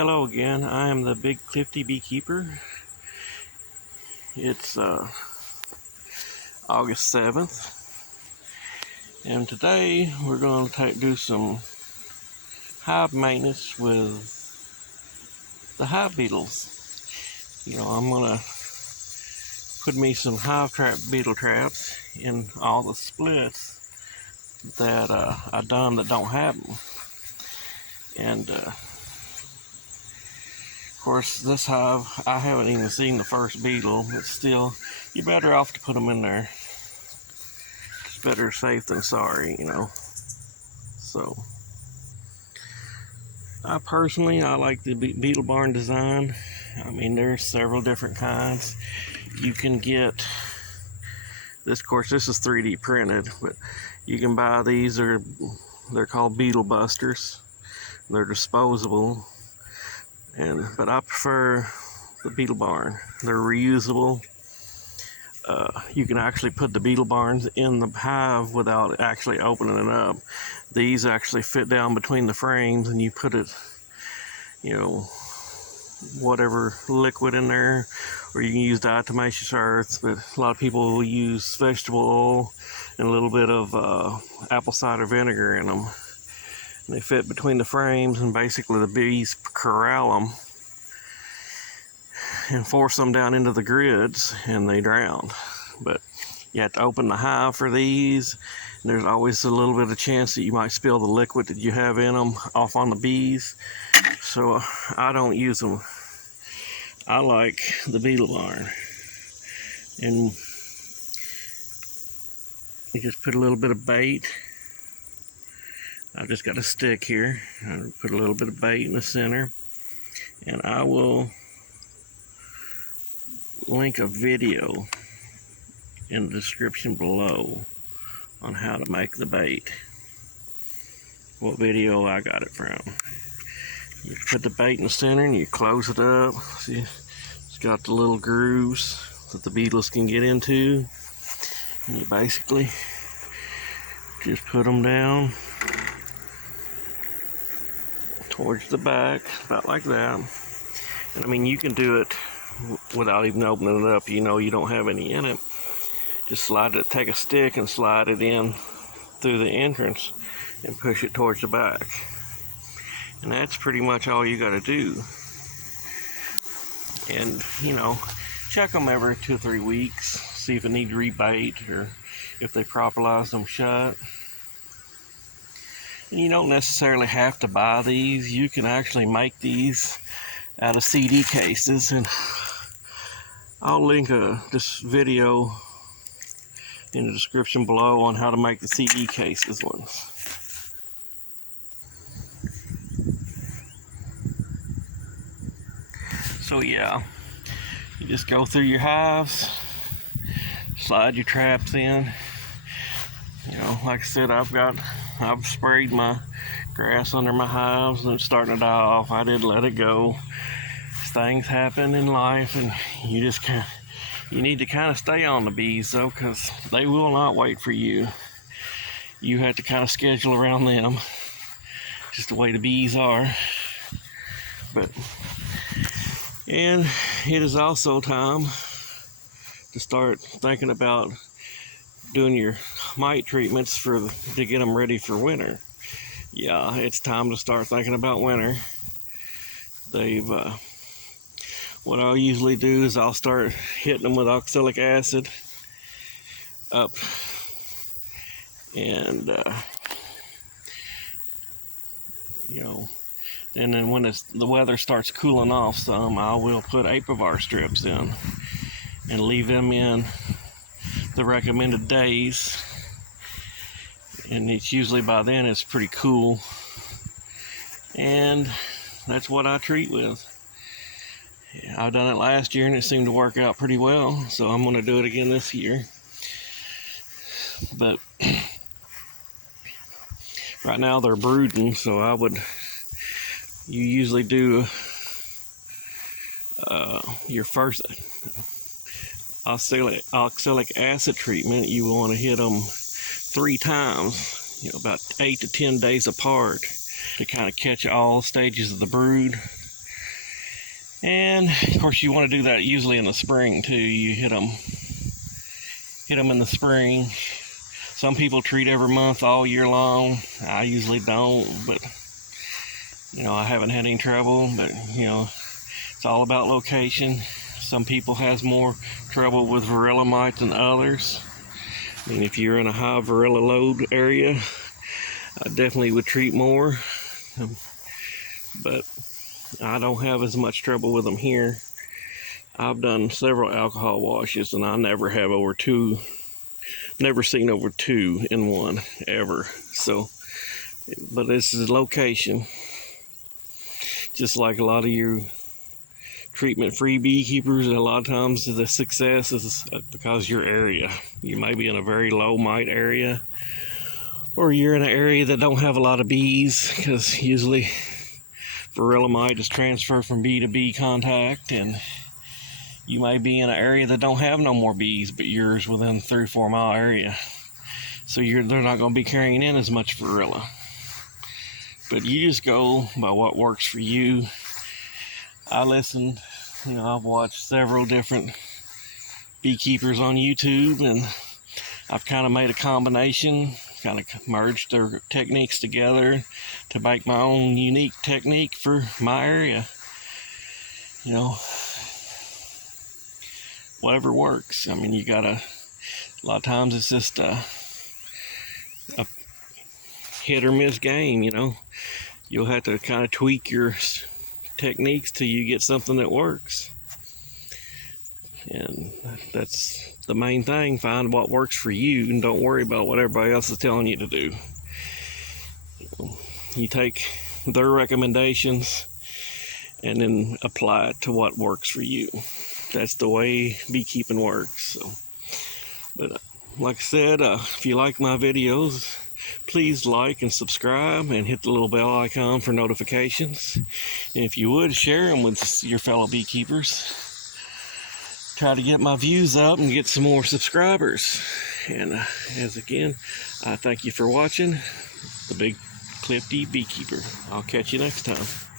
Hello again, I am the Big Clifty Beekeeper. It's August 7th, and today we're going to do some hive maintenance with the hive beetles. I'm going to put me some beetle traps in all the splits that I done that don't have them. And of course, this hive, I haven't even seen the first beetle, but still, you're better off to put them in there. It's better safe than sorry, So, I like the beetle barn design. I mean, there's several different kinds. You can get this, of course, this is 3D printed, but you can buy these, they're called beetle busters. They're disposable. But I prefer the beetle barn. They're reusable. You can actually put the beetle barns in the hive without actually opening it up. These actually fit down between the frames, and you put it, whatever liquid in there, or you can use diatomaceous earth, but a lot of people will use vegetable oil and a little bit of apple cider vinegar in them. And they fit between the frames, and basically the bees corral them and force them down into the grids, and they drown. But you have to open the hive for these, and there's always a little bit of chance that you might spill the liquid that you have in them off on the bees. So I don't use them. I like the beetle barn. And you just put a little bit of bait. I've just got a stick here. I put a little bit of bait in the center, and I will link a video in the description below on how to make the bait. What video I got it from. You put the bait in the center and you close it up. See, it's got the little grooves that the beetles can get into. And you basically just put them down towards the back, about like that. And I mean, you can do it without even opening it up. You don't have any in it. Just take a stick and slide it in through the entrance and push it towards the back. And that's pretty much all you got to do. And, check them every 2 or 3 weeks. See if it needs rebait or if they propolize them shut. And you don't necessarily have to buy these. You can actually make these out of CD cases. And I'll link this video in the description below on how to make the CD cases ones. So yeah, you just go through your hives, slide your traps in. Like I said, I've sprayed my grass under my hives and it's starting to die off. I did let it go. Things happen in life, and you need to kind of stay on the bees though, because they will not wait for you. You have to kind of schedule around them, just the way the bees are. And it is also time to start thinking about doing your mite treatments to get them ready for winter. Yeah, it's time to start thinking about winter. What I'll usually do is I'll start hitting them with oxalic acid up, and and then when the weather starts cooling off some, I will put apivar strips in and leave them in the recommended days, and it's usually by then it's pretty cool, and that's what I treat with. I've done it last year and it seemed to work out pretty well, so I'm going to do it again this year. But right now they're brooding, so you usually do your first oxalic acid treatment. You want to hit them 3 times, about 8 to 10 days apart, to kind of catch all stages of the brood. And of course you want to do that usually in the spring too. You hit them in the spring. Some people treat every month all year long. I usually don't, but you know, I haven't had any trouble. But you know, it's all about location. Some people has more trouble with varroa mite than others. I mean, if you're in a high varroa load area, I definitely would treat more. But I don't have as much trouble with them here. I've done several alcohol washes and I never have never seen over 2 in one ever. So, but this is location. Just like a lot of your treatment-free beekeepers, a lot of times the success is because your area. You may be in a very low mite area, or you're in an area that don't have a lot of bees, because usually varroa mite is transferred from bee to bee contact, and you may be in an area that don't have no more bees, but yours within a 3 or 4 mile area. So they're not going to be carrying in as much varroa. But you just go by what works for you. I listened, you know, I've watched several different beekeepers on YouTube, and I've kind of made a combination, kind of merged their techniques together to make my own unique technique for my area. You know, whatever works. I mean, a lot of times it's just a hit or miss game, you know. You'll have to kind of tweak your techniques till you get something that works. And that's the main thing. Find what works for you and don't worry about what everybody else is telling you to do. You take their recommendations and then apply it to what works for you. That's the way beekeeping works. So, but like I said, if you like my videos, please like and subscribe and hit the little bell icon for notifications. And if you would, share them with your fellow beekeepers. Try to get my views up and get some more subscribers. And as again, I thank you for watching. The Big Cliff D Beekeeper. I'll catch you next time.